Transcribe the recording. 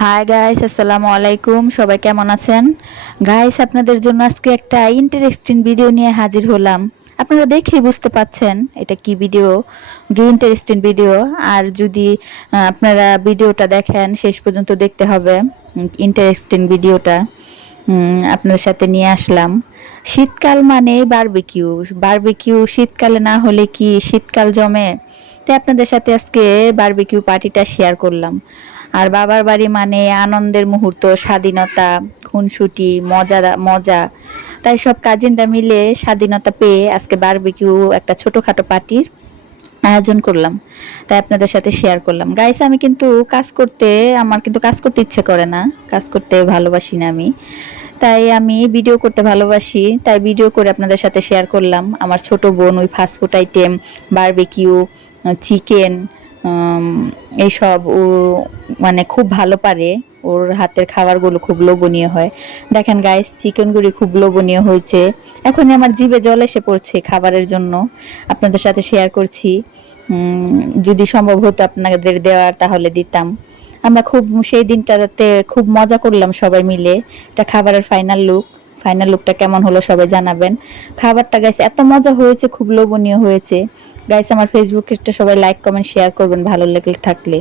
Hi guys আসসালামু আলাইকুম। সবাই কেমন আছেন? গাইস আপনাদের জন্য আজকে একটা ইন্টারেস্টিং ভিডিও নিয়ে হাজির হলাম। আপনারা দেখেই বুঝতে পাচ্ছেন এটা কি ভিডিও ইন্টারেস্টিং ভিডিও আর যদি আপনারা ভিডিওটা দেখেন, শেষ পর্যন্ত দেখতে হবে ইন্টারেস্টিং ভিডিওটা আপনাদের সাথে নিয়ে আসলাম। শীতকাল মানে বারবিকিউ বারবিকিউ শীতকালে না হলে কি শীতকাল জমে? তাই আপনাদের সাথে আজকে বারবিকিউ পার্টিটা শেয়ার করলাম। আর বাবার বাড়ি মানে আনন্দের মুহূর্ত, স্বাধীনতা, খুনসুটি, মজা মজা। তাই সব কাজিনরা মিলে স্বাধীনতা পেয়ে আজকে বারবিকিউ একটা ছোটোখাটো পার্টির আয়োজন করলাম। তাই আপনাদের সাথে শেয়ার করলাম। গাইস আমি কিন্তু কাজ করতে, আমার কিন্তু কাজ করতে ইচ্ছে করে না। কাজ করতে ভালোবাসি না আমি। তাই আমি ভিডিও করতে ভালোবাসি। তাই ভিডিও করে আপনাদের সাথে শেয়ার করলাম। আমার ছোট বোন ওই ফাস্টফুড আইটেম বারবিকিউ চিকেন এইসব, ও মানে খুব ভালো পারে। ওর হাতের খাবারগুলো খুব লোভনীয় হয়। দেখেন গাইস চিকেনগুলি খুব লোভনীয় হয়েছে। এখন আমার জিভে জল এসে পড়ছে খাবারের জন্য। আপনাদের সাথে শেয়ার করছি। যদি সম্ভব হতো আপনাদের দেওয়ার তাহলে দিতাম। আমরা খুব, সেই দিনটাতে খুব মজা করলাম সবাই মিলে। এটা খাবারের ফাইনাল লুক ফাইনাল লুকটা কেমন হলো সবাই জানাবেন। খাবারটা গাইস এত মজা হয়েছে, খুব লোভনীয় হয়েছে। গাইস আমার ফেসবুকে সবাই লাইক কমেন্ট শেয়ার করবেন। ভালো লেগে থাকলে।